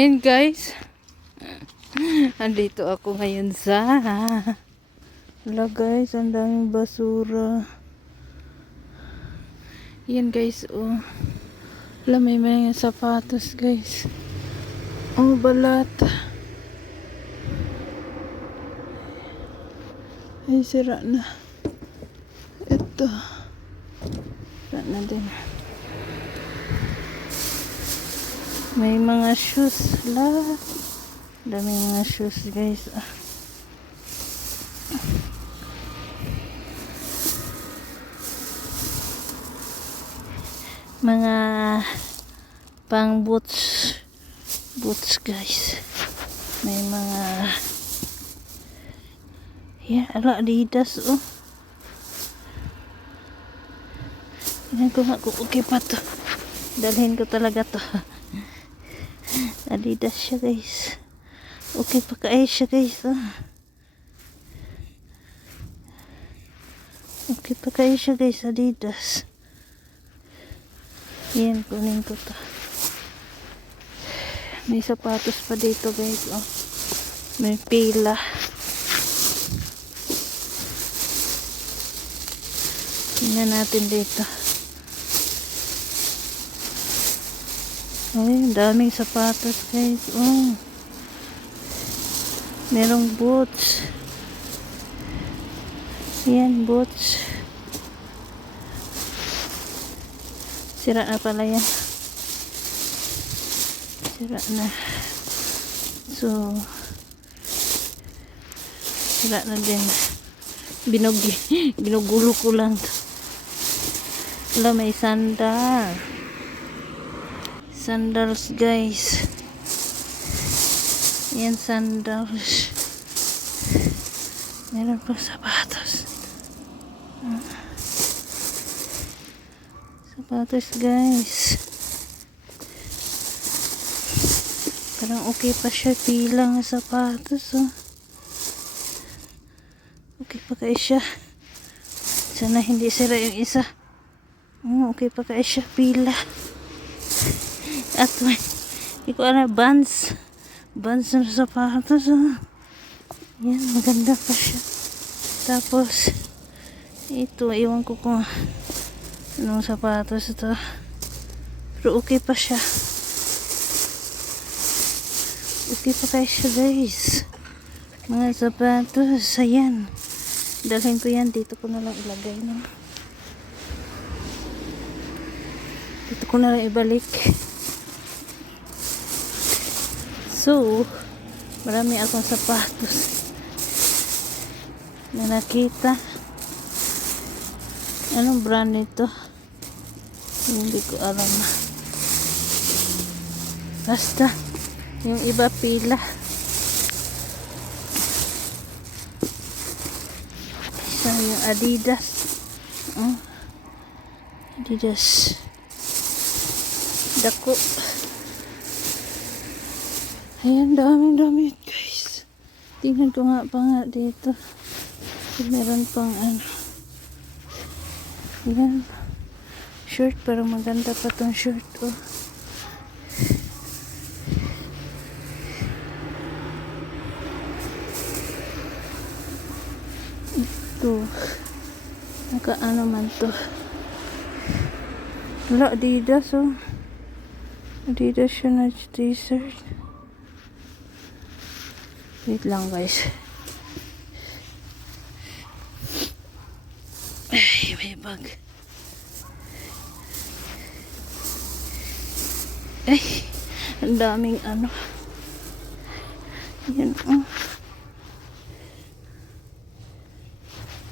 Yan guys. Andito ako ngayon sa wala guys, ang daming basura. Yan guys, oh. Wala, may mga sapatos guys. Oh, balat. Ay, sira na. Ito. Sira na din. May mga shoes. Wala. Daming mga shoes guys. Mga pang boots guys. May mga Adidas oh. Tingnan ko nga kung okay pa to. Dalhin ko talaga to. Adidas siya guys. Okay pa kayo siya guys oh. Okay pa kayo siya guys, Adidas. Yan, kunin ko to. May sapatos pa dito guys oh. May pila. Tingnan natin dito. Ay, daming sapatos guys oh. Merong boots. Yan, boots. Sira na pala yan. Sira na. So, sira na din. Binugulo ko lang to. Wala, may sandal. Sandals guys. Yan, sandals. Meron pa sapatos. Sapatos guys. Parang okay pa siya. Pilang sapatos oh. Okay pa kayo siya. Sana hindi sira yung isa. Okay pa kayo siya. Pila. At may hindi ko alam, Vans na sapatos oh. Yan, maganda pa siya. Tapos ito, iwan ko kung anong sapatos ito. Pero okay pa siya. Okay pa kayo siya guys. Mga sapatos. Ayan. Dalhin ko yan. Dito ko na lang ilagay no? Dito ko na lang ibalik. So, marami akong sapatos na nakita. Anong brand nito? Hindi ko alam. Basta yung iba pila. Isa yung Adidas. Adidas. Dako. Ayan, dami guys. Tingnan ko nga pa nga dito. Meron pang ano. Ayan. Shirt, parang maganda pa tong shirt oh. Ito. Naka-ano man to. Wala, Adidas oh. Adidas siya na t-shirt. Wait lang guys. Ay, may bag. Ay, ang daming ano. Yan oh.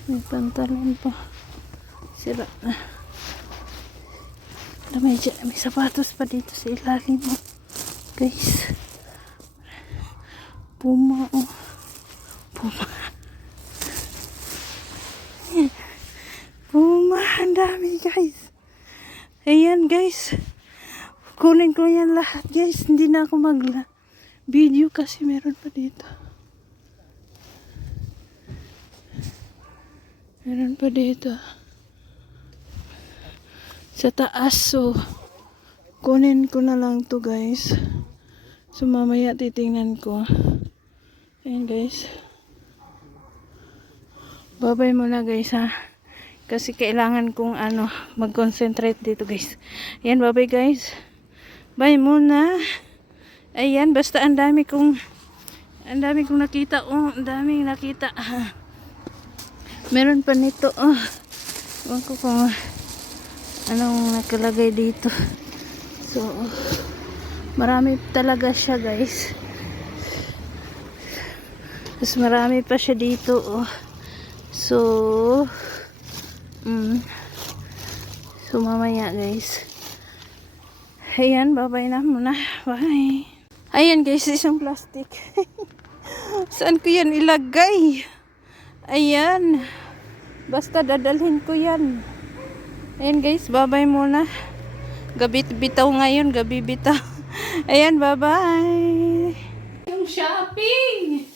May pantalon pa. Sira na. May sapatos pa dito sa ilalim oh. Guys. Puma oh. Puma. Puma. Ang dami guys. Ayan guys. Kunin ko yan lahat guys. Hindi na ako video kasi meron pa dito. Meron pa dito. Sa taas. So, kunin ko na lang to guys. So mamaya titingnan ko. Ayan guys. Babay muna guys ha. Kasi kailangan kong mag-concentrate dito guys. Ayan, babay guys. Bye muna. Ayan, basta ang dami kong nakita. Oh, ang daming nakita. Meron pa nito. Oh. Ewan ko kung anong nakalagay dito. So, marami talaga siya guys. Tapos marami pa siya dito. Oh. So, so mamaya guys. Ayan, bye-bye na muna. Bye. Ayan guys, isang plastic. Saan ko yan ilagay? Ayan. Basta dadalhin ko yan. Ayan guys, bye-bye muna. Gabi bitaw ngayon, gabi bitaw. Ayan, bye-bye. Yung shopping.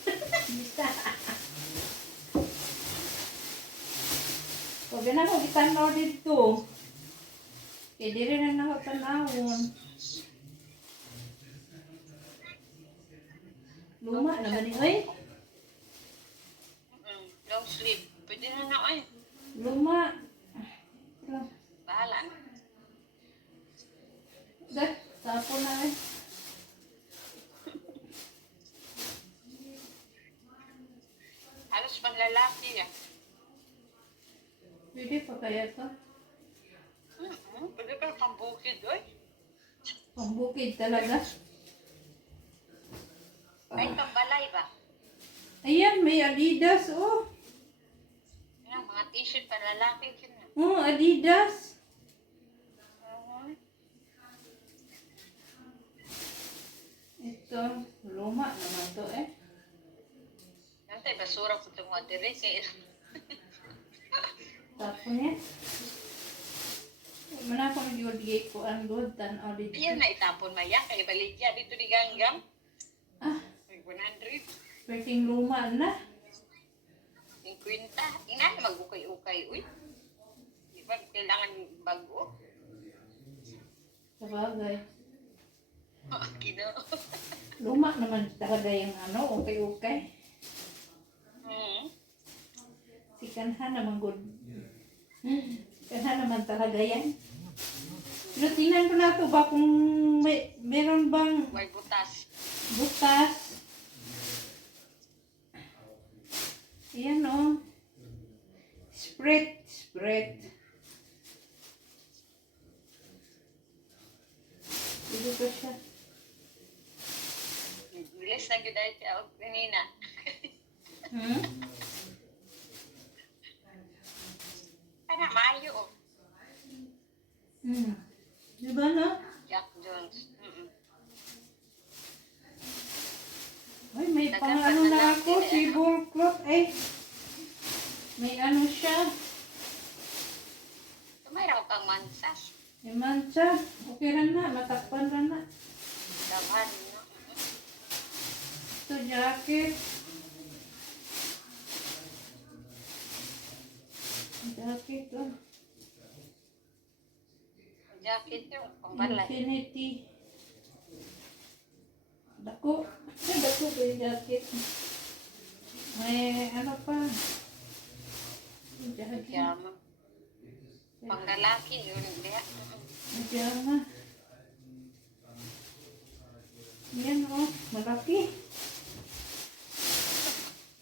Huwag na ako itanaw dito. Kaya di rin na ako tanawon. Luma naman yun. Ay! Long sleeve. Pwede na na ay. Luma. Bahala na. Tapo na eh. Halos panlalaki yan. Pwede pa kaya to? Pwede pa pambukid, oy. Pambukid talaga. Ay, pambalay ba? Ayan, may Adidas oh. Yan, mga t-shirt panlalaki. Oh, Adidas. Ito, luma naman to eh. Yan tayo, basura ko itong mga direct. Tapo niya. Mana ako nag-ibigay ko ang good tan dito. Yan na itapon maya. Kaya baligya dito di Ganggam. Ah, 100. pwedeng luma na. 50. Ina na mag-ukay-ukay, uy. Di ba kailangan bago? Sabagay. Kino. Luma naman talaga yung okay. Si Kanha naman good. Kanha naman talaga yan. Pero tingnan ko na to ba kung meron bang May butas. butas. Ayan o. Spread. Ito pa siya. Bilis na yun dahil siya. Kanina. Kana maayo, oh. Diba na? Jack Jones. Ay, may pang na ako. Table cloth. Ay. May siya. Mayroon pang mansas. May mancha. Okay na. Matakpan na. Daman, no? Ito, jacket. Jacket, oh. Jacket yung pambalay. Infinity. Dako. Ay, dako ba yung jacket? May pa. Jacket. Pajama. Panglalaki yun. Diya. Pajama. Yan oh, malaki.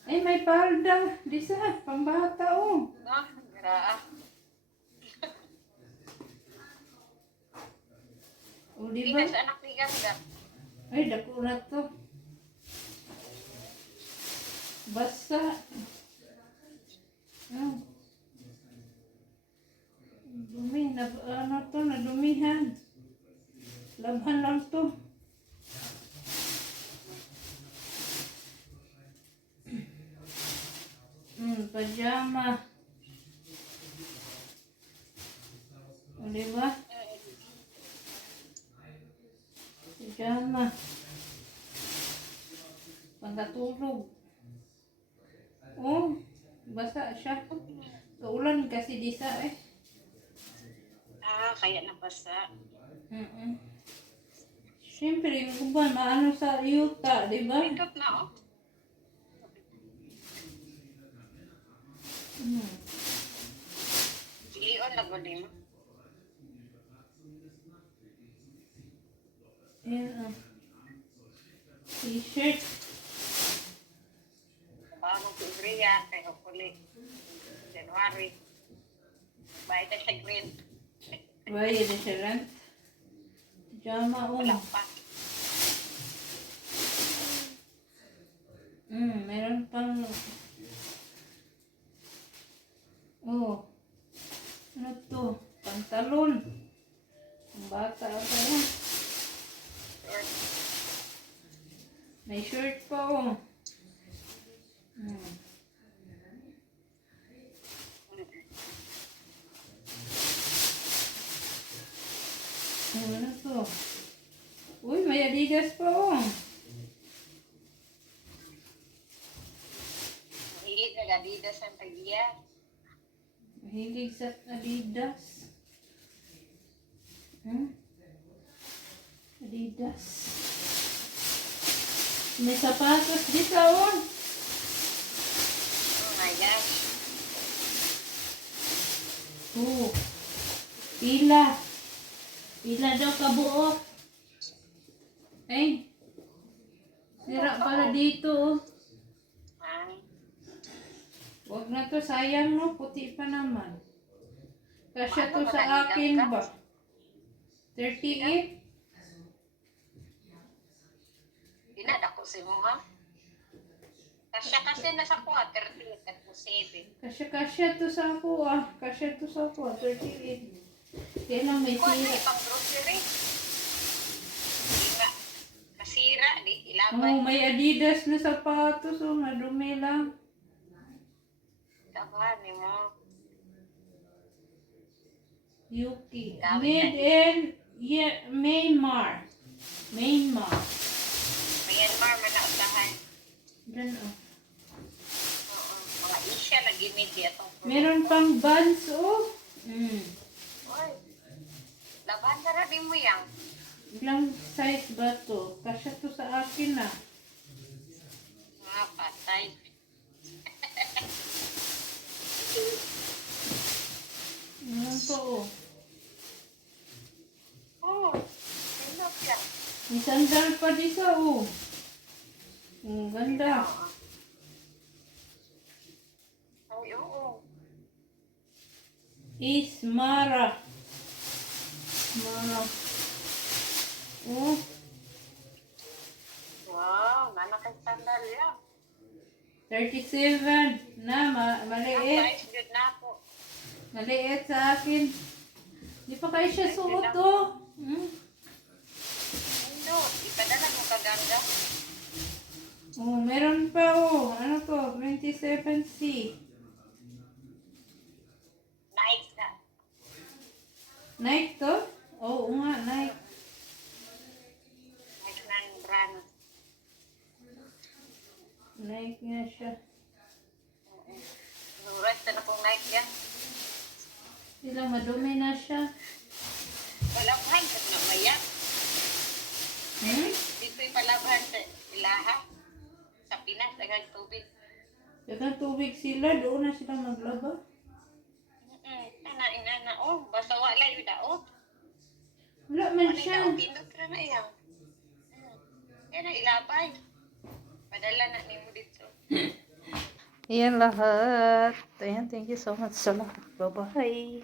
Ay, may palda. Disa, pambata oh. No? Garaa. O, Hindi diba? na sa anak ni Ganda. Ay, dako na to. Basta. Oh. Dumi, nadumihan. Labhan lang to. Pajama. O, diba? Pajama. Pangkatulog. Oh, basa siya. Kaulan kasi disa eh. Ah, kaya nabasa. Siyempre, yung uban, maano sa yuta, di ba? Pindot na, oh. Hmm. Ilion lang mo din. Ayan, ah. T-shirt. Bagong February, kay hopefully. January. Bayad na siya green. Bayad na siya lang. Pajama, oh. Wala pa. Meron pang... Oh. Ano to? Pantalon. Ang bata pa yan. Short. May shirt pa, oh. Hmm. Ano to? Uy, may Adidas pa, oh. Mahilig na Adidas ang tagiya. Mahilig sa Adidas. Adidas. May sapatos dito, oh. Oh my gosh. Oh. Pila. Pila daw kabuok. Ay. Sira pala dito, oh. Ay, Wag na to, sayang no, puti pa naman. Kasya to Paano ba sa akin nalilang ka? ba? 38? dinadako si mo ha. Kasi nasa kuha, 38 at 7. Kasya to sa ako ah. Kasya to sa ako, 38. Kaya lang may Kuha na sira. ipang grocery. Hindi nga. Masira, di ilabay. Oh, may Adidas na sapatos, oh, madumi lang. Tabahan ni mo. Yuki. Gamit Made na in Myanmar. Myanmar. Myanmar, manausahan. Diyan, oh. Oo. Mga Asia na gimidi atong Meron pang buns, oh. Oy. Laban na rin mo yan. Ilang size ba to? Kasya to sa akin ah. Mga patay. Ano to, oh. Oh, pinap yan. May sandal pa dito, oh. Ang ganda. Ay, oo. Ismara. Mara. Oh, Wow, nanakay sandal yan. 37 na, maliit. Nice, good na ako. Maliit sa akin. Di pa kayo siya suot, oh. Hindi, ipadala mo kaganda. Oh, meron pa, oh. Ano to? 27C. Nice na. Nike to? Oo nga, Nike. Nice na ang brand. Nike nga siya. Nurat na kong Nike yan. Sila madumi na siya. Palabhan, at namaya. Dito yung palabhan sa ilaha. Sa Pinas, agad tubig. Dagang tubig sila, doon na sila maglaba. Inana, oh, basta wala yung daot. Wala man Wala yung siya. daot, pindot ka na yan. Yan ang ilabay. Padala na ni mo dito. Ayan lahat. Ayan, thank you so much sa lahat. Bye-bye.